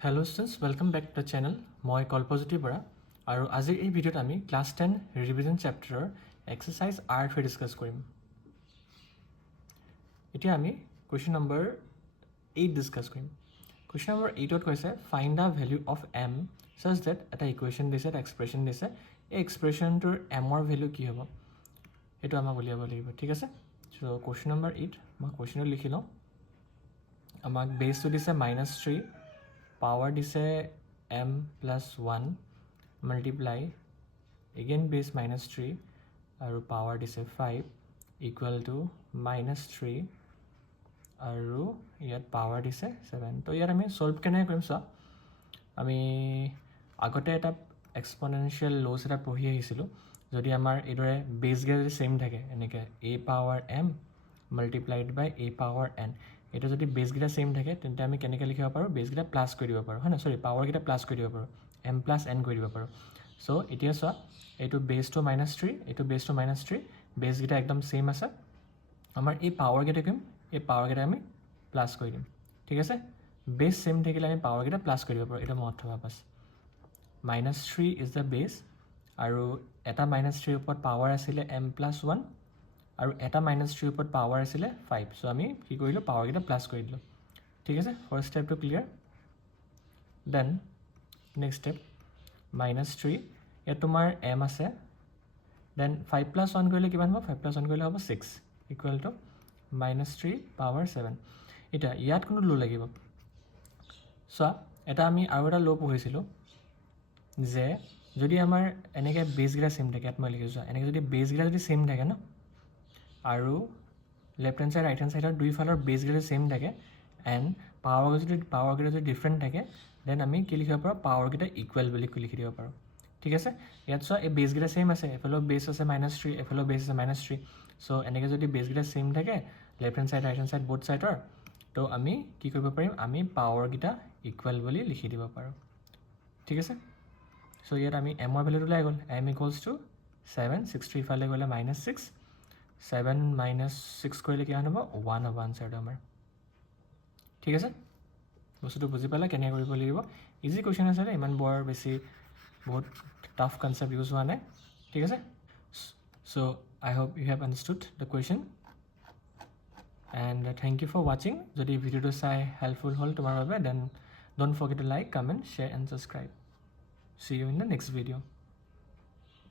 Hello students, welcome back to the channel. মই Kalpa Borah আৰু আজিৰ এই ভিডিঅ'ত আমি ক্লাছ 10 ৰিভিজন চেপ্টাৰৰ এক্সাৰসাইজ R3 ডিসকাস কৰিম। এতিয়া আমি কোৱেশ্চন নম্বৰ 8 ডিসকাস কৰিম। কোৱেশ্চন নম্বৰ 8ত কৈছে find the value of m such that এটা ইকুৱেশ্যন দিছে, এটা এক্সপ্ৰেশ্যন দিছে। এই এক্সপ্ৰেশ্যনটোৰ m ৰ ভ্যালু কি হ'ব এটো আমাক উলিয়াব লাগিব, ঠিক আছে? সো কোৱেশ্চন নম্বৰ 8 মই কোৱেশ্চনটো লিখি লওঁ। আমাক বেসটো দিছে -3, power দিছে m plus 1 multiply again base -3 আৰু power দিছে 5 equal to -3 আৰু ইয়াত power দিছে 7। তো ইয়াত আমি সলভ কেনে কৰিম চোৱা। আমি আগতে এটা এক্সপোনেনশিয়াল লছ এটা পঢ়ি আহিছিলো। যদি আমাৰ এইদৰে বেস গিটা যদি সেম থাকে এনেকে a power m multiplied by a power n, এটা যদি বেস গিটা সেম থাকে তেন্তে আমি কেনেকৈ লিখিব পাৰো, বেস গিটা প্লাস কৰি দিব পাৰো, হয় না? সৰি, পাৱাৰ গিটা প্লাস কৰি দিব পাৰো, m plus n কৰি দিব পাৰো। সো এতিয়া চোৱা, এইটো বেসটো -3, এইটো বেসটো -3, বেস গিটা একদম সেম আছে। আমাৰ এই পাৱাৰ গিটা কিম, এই পাৱাৰ গিটা আমি প্লাস কৰি দিম, ঠিক আছে? বেস সেম থাকিলে আমি পাৱাৰ গিটা প্লাস কৰি দিব পাৰো, এটা মনত থবা বাস। -3 is the base আৰু এটা -3 ওপৰত পাৱাৰ আছিলে m plus 1 আৰু এটা -3 ওপৰত পাৱাৰ আছিলে 5। সো আমি কি কৰিলো, পাৱাৰ গিটা প্লাস কৰি দিলো, ঠিক আছে? ফাৰ্স্ট স্টেপটো ক্লিয়াৰ। দেন নেক্সট স্টেপ -3, ইয়াত তোমাৰ m আছে। দেন 5 plus 1 কৰিলে কিমান হ'ব? 5 plus 1 কৰিলে হ'ব 6 equal to -3 power 7। এটা ইয়াত কোনো লো লাগিব চোৱা। এটা আমি আৰু এটা লো পঢ়িছিলো যে যদি আমাৰ এনেকে বেস গিটা সেম থাকে, ইয়াত মই লিখিছো এনেকে যদি বেস গিটা যদি সেম থাকে ন, আৰু left hand side right hand সাইডৰ দুই ফালৰ বেস গিটা সেম থাকে এন্ড পাৱাৰ গিটা যদি ডিফাৰেন্ট থাকে, দেন আমি কি লিখিব পাৰো, পাৱাৰ গিটা ইকুৱেল বুলি লিখি দিব পাৰো, ঠিক আছে? ইয়াত চোৱা এই বেস গিটা সেম আছে, এফালৰ বেস আছে -3, এফালৰ বেস আছে -3। সো এনেকে যদি বেস গিটা সেম থাকে left hand side right hand side both সাইডৰ, তো আমি কি কৰিব পাৰিম, আমি পাৱাৰ গিটা ইকুৱেল বুলি লিখি দিব পাৰো, ঠিক আছে? সো ইয়াত আমি m ৰ ভ্যালুটো ওলাই গ'ল, m equals to 7, 63 ফালে গ'লে -6, 7 - 6 কৰিলে কিমান হ'ব, 1 হ'ব আনসাৰটো আমাৰ, ঠিক আছে? বস্তুটো বুজি পালে কেনে কৰিব লাগিব। ইজি কোৱেশ্চন আছে, ইমান বৰ বেছি বহুত টাফ কনসেপ্ট ইউজ হোৱা নাই, ঠিক আছে? So I hope you have understood the question and thank you for ৱাচিং। যদি ভিডিঅ'টো চাই হেল্পফুল হ'ল তোমাৰ বাবে, then don't forget to like, comment, share and subscribe. See you in the next video.